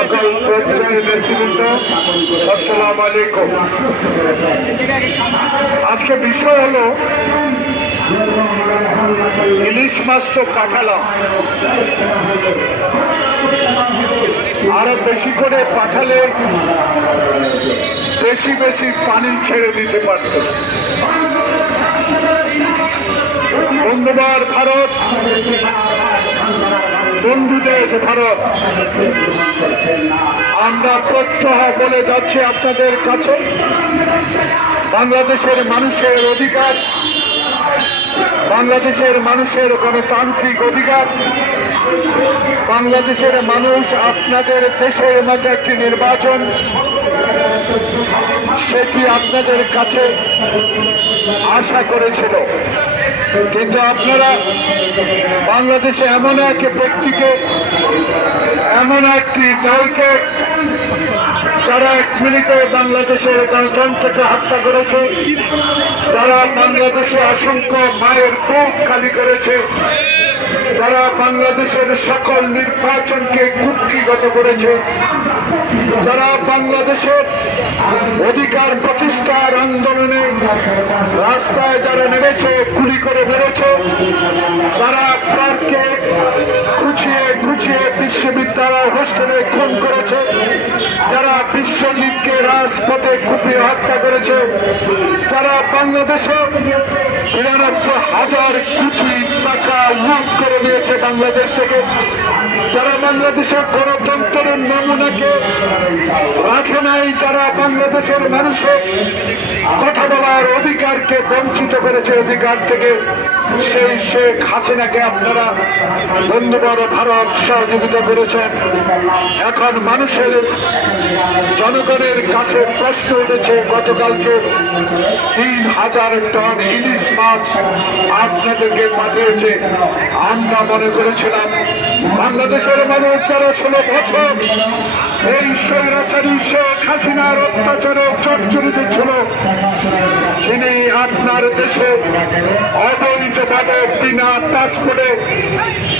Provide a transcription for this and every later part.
সকল আসসালাম আলাইকুম। আজকে বিষয় হলো ইলিশ মাছ তো পাঠালাম। আরও বেশি করে পাঠালে বেশি বেশি পানি ছেড়ে দিতে পারত। বন্ধুবার ভারত বন্ধু দেশ ভারত আমরা প্রত্যহ বলে যাচ্ছি আপনাদের কাছে। বাংলাদেশের মানুষের অধিকার, বাংলাদেশের মানুষের গণতান্ত্রিক অধিকার, বাংলাদেশের মানুষ আপনাদের দেশের মতো একটি নির্বাচন সেটি আপনাদের কাছে আশা করেছিল? কিন্তু আপনারা বাংলাদেশে এমন এক ব্যক্তিকে, এমন একটি দলকে যারা এক মিনিটে বাংলাদেশের গণতন্ত্রকে হত্যা করেছে, যারা বাংলাদেশে অসংখ্য মায়ের খুব খালি করেছে যারা বাংলাদেশের সকল নির্বাচনকে কুক্ষিগত করেছে। তারা বাংলাদেশের অধিকার প্রতিষ্ঠার আন্দোলনে রাস্তায় যারা নেমেছে, গুলি করে বেড়েছে যারা প্রার্থে খুঁচিয়ে খুঁচিয়ে বিশ্ববিদ্যালয় হোস্টেলে খুন করেছে যারা বিশ্বজিৎকে রাজপথে কুপিয়ে হত্যা করেছে। যারা বাংলাদেশে নিরানব্বই হাজার কোটি টাকা লুট করে নিয়েছে বাংলাদেশ থেকে, যারা বাংলাদেশের গণতন্ত্রের নমুনাকে রাখে নাই যারা বাংলাদেশের মানুষের কথা বলার অধিকারকে বঞ্চিত করেছে, অধিকার থেকে সেই শেখ হাসিনাকে আপনারা বন্ধুবর ভারত সহযোগিতা করেছেন। এখন মানুষের জনগণের কাছে প্রশ্ন উঠেছে, গতকালকে তিন হাজার টন ইলিশ মাছ আপনাদেরকে পাঠিয়েছে। আমরা মনে করেছিলাম, বাংলাদেশের মানুষ যারা ষোলো বছর এই স্বৈরাচারী শেখ হাসিনার অত্যাচারে চর্চরিত ছিল। যিনি আপনার দেশে অবৈধভাবে বিনা পাসপোর্টে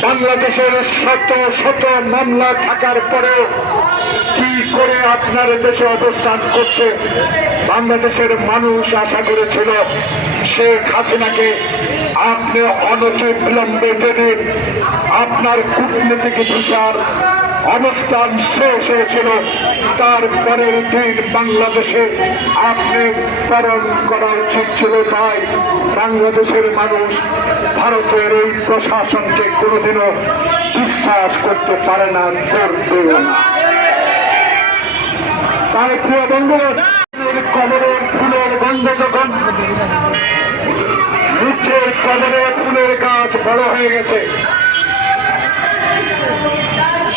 বাংলাদেশের শত শত মামলা থাকার পরেও কি করে আপনার দেশে অবস্থান করছে, বাংলাদেশের মানুষ আশা করেছিল শেখ হাসিনাকে আপনি অনতি বিলম্বে টেনে আপনার কূটনীতিক ভিসার অবস্থান শেষ হয়েছিল। তারপরের দিন বাংলাদেশে আপনি পালন করা উচিত ছিল তাই বাংলাদেশের মানুষ ভারতের এই প্রশাসনকে কোনোদিনও বিশ্বাস করতে পারে না করবেও না। তাই প্রিয় বন্ধুগণ কবরের ফুলের গন্ধ যখন বৃক্ষের কবরে ফুলের গাছ বড় হয়ে গেছে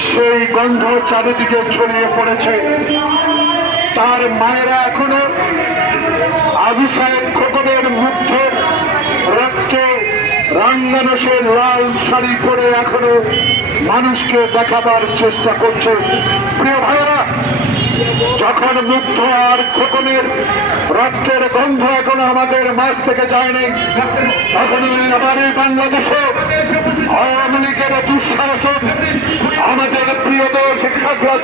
সেই গন্ধ চারিদিকে ছড়িয়ে পড়েছে। তার মায়েরা এখনও আবু সাহেব খোকনের রক্তে রাঙ্গানো সে লাল শাড়ি পরে এখনও মানুষকে দেখাবার চেষ্টা করছে। প্রিয় ভাইয়েরা, যখন মুগ্ধ আর খোকনের রক্তের গন্ধ এখন আমাদের মাছ থেকে যায়নি, তখনই আমার এই বাংলাদেশে আওয়ামী লীগের দুঃশাসন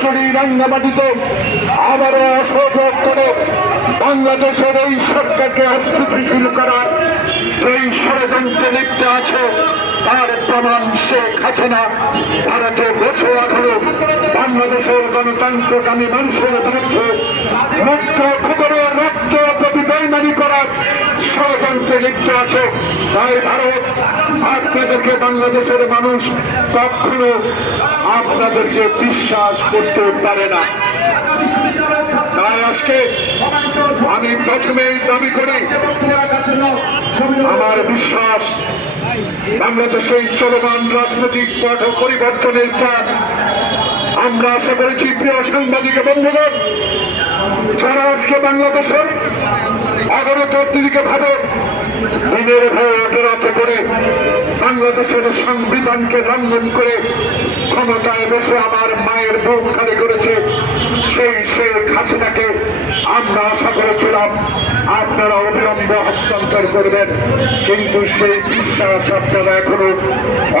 খাগড়াছড়ি রাঙ্গামাটিতে আবারও অসহযোগ করে বাংলাদেশের এই সরকারকে অস্থিতিশীল করার যেই ষড়যন্ত্রে লিপ্ত আছে, তার প্রমাণ শেখ না ভারতে বসে এখনও বাংলাদেশের গণতন্ত্রকামী মানুষের বিরুদ্ধে মুক্ত প্রতি বেইমানি করার ষড়যন্ত্রে লিপ্ত আছে। তাই ভারত, আপনাদেরকে বাংলাদেশের মানুষ কখনো আপনাদেরকে বিশ্বাস করতে পারে না। তাই আজকে আমি প্রথমেই দাবি করি, আমার বিশ্বাস বাংলাদেশে এই চলমান রাজনৈতিক পট পরিবর্তনের পর আমরা আশা করেছি, প্রিয় সাংবাদিক বন্ধুগণ যারা আজকে বাংলাদেশের অগণতন্ত্র দিকে ভারত দিনের ভয়ে অপরাধ করে বাংলাদেশের সংবিধানকে লঙ্ঘন করে ক্ষমতায় বসে আমার মায়ের বুক খালি করেছে, সেই শেখ হাসিনাকে আমরা আশা করেছিলাম আপনারা অবিলম্বে হস্তান্তর করবেন, কিন্তু সেই বিশ্বাস আপনারা এখনও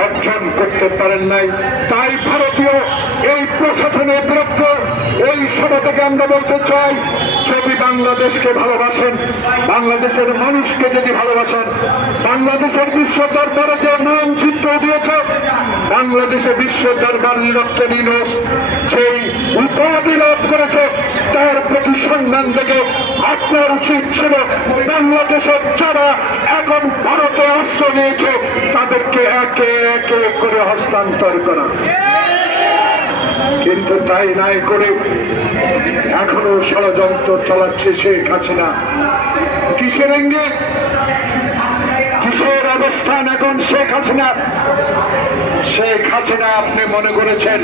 অর্জন করতে পারেন নাই। তাই ভারতীয় এই প্রশাসনের বিরুদ্ধে থেকে আমরা বলতে চাই, যদি বাংলাদেশকে ভালোবাসেন, বাংলাদেশের মানুষকে যদি ভালোবাসেন, বাংলাদেশের বিশ্ব দরবারে যে মানচিত্র দিয়েছে, বাংলাদেশে বিশ্ব দরবার নিরক্ত নিরস সেই উপাধি লাভ করেছে, তার প্রতি সম্মান থেকে আপনার উচিত ছিল বাংলাদেশের যারা এখন ভারতে আশ্রয় নিয়েছে, তাদেরকে একে একে করে হস্তান্তর করা। কিন্তু তাই নাই করে এখনও ষড়যন্ত্র চালাচ্ছে শেখ হাসিনা। কিসের ইঙ্গিত কিসের অবস্থান এখন শেখ হাসিনা? শেখ হাসিনা আপনি মনে করেছেন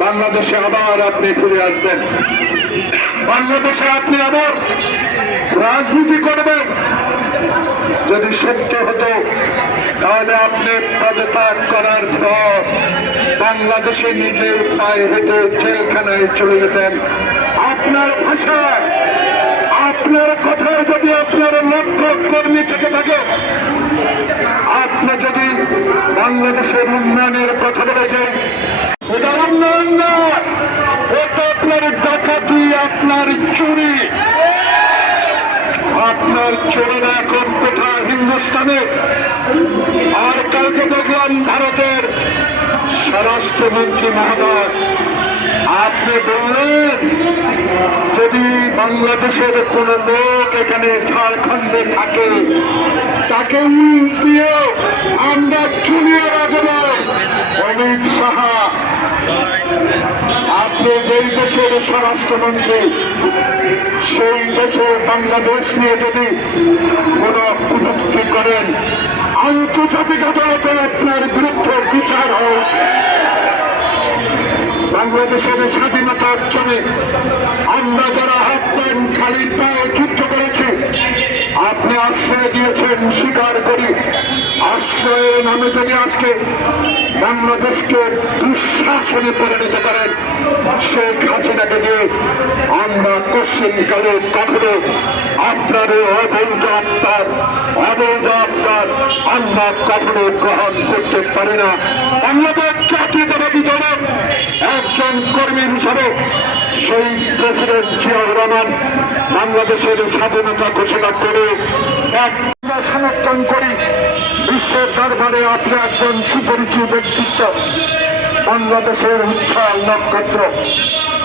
বাংলাদেশে আবার আপনি ফিরে আসবেন? বাংলাদেশে আপনি আবার রাজনীতি করবেন? যদি সত্য হতো, তাহলে আপনি পদত্যাগ করার পর বাংলাদেশে নিজের পায়ে হেঁটে জেলখানায় চলে যেতেন। আপনার ভাষায় আপনার কথায় যদি আপনার লক্ষ্য কর্মী থেকে থাকে, আপনি যদি বাংলাদেশের উন্নয়নের কথা বলে যান, এটা উন্নয়ন না এটা আপনার ডাকাতি আপনার চুরি আপনার চোরেরা এখন কোথায় হিন্দুস্তানে। আর কালকে দেখলাম ভারতের স্বরাষ্ট্রমন্ত্রী মহোদয়। আপনি বললেন, যদি বাংলাদেশের কোন লোক এখানে ঝাড়খণ্ডে থাকে, তাকে উল দিয়ে আমরা চুলিয়ে রাখব। অমিত সাহা আপনি যেই দেশের স্বরাষ্ট্রমন্ত্রী, সেই দেশে বাংলাদেশ নিয়ে যদি কোন কটূক্তি করেন, আন্তর্জাতিক আদালতে আপনার বিরুদ্ধে বিচার হোক বাংলাদেশের স্বাধীনতা অর্জনে আমরা যারা হাত খালি পায়ে যুদ্ধ করেছি, আপনি আশ্রয় দিয়েছেন, স্বীকার করি। আশ্রয়ের নামে যদি আজকে বাংলাদেশকে দুঃশাসনে পরিণত করেন শেখ হাসিনাকে দিয়ে আমরা কোশ্চেন কালে কখনো আপনার অবৈধ আপনার অবৈধ আপনার আমরা কখনো গ্রহণ করতে পারি না। বাংলাদেশ জাতীয়তাবাদী দলের একজন কর্মী হিসাবে সেই প্রেসিডেন্ট জিয়াউর রহমান বাংলাদেশের স্বাধীনতা ঘোষণা করে এক সমর্থন করি বিশ্বের দরবারে আপনি একজন সুপরিচিত ব্যক্তিত্ব, বাংলাদেশের উচ্ছল নক্ষত্র।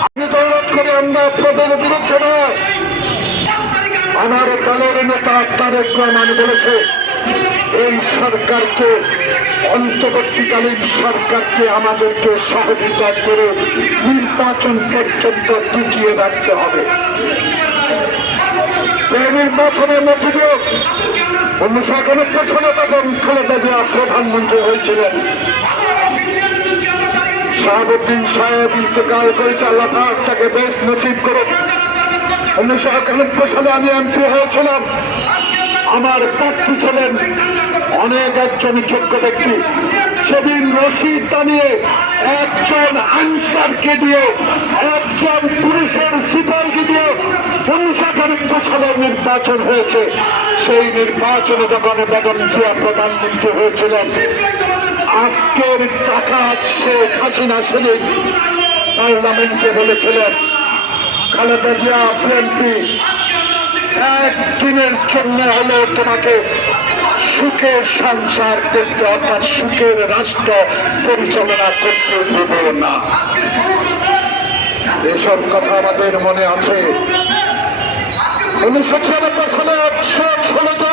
আমি দৌলত করে, আমরা আপনাদের বিরুদ্ধে আমার দলের নেতা তারেক রহমান বলেছে, এই সরকারকে, অন্তর্বর্তীকালীন সরকারকে আমাদেরকে সহযোগিতা করে নির্বাচন পর্যন্ত টিকিয়ে রাখতে হবে। নির্বাচনের মধ্যে একানব্বই সালে প্রধানমন্ত্রী হয়েছিলেন। শাহাবুদ্দিন সাহেব করেছে, আল্লাহ তাকে বেশ নসিব করুন উনিশশো একানব্বই সালে আমি এমপি হয়েছিলাম। আমার প্রার্থী ছিলেন অনেক একজন যোগ্য ব্যক্তি। সেদিন রশিদ টানিয়ে একজন আনসারকে দিয়ে, একজন পুলিশের সিপাহীকে দিয়ে উনিশশো একানব্বই সালে নির্বাচন হয়েছে, সেই নির্বাচনে যখন বেগম জিয়া প্রধানমন্ত্রী হয়েছিলেন, আজকের টাকা শেখ হাসিনা সেদিন পার্লামেন্টে বলেছিলেন, খালেদা জিয়া বিএনপি একদিনের জন্য হলেও তোমাকে সুখের সংসার করতে, অর্থাৎ সুখের রাষ্ট্র পরিচালনা করতে দেব না। এসব কথা আমাদের মনে আছে। উনিশশো ছিয়ানব্বই সালে একশো ষোলো জন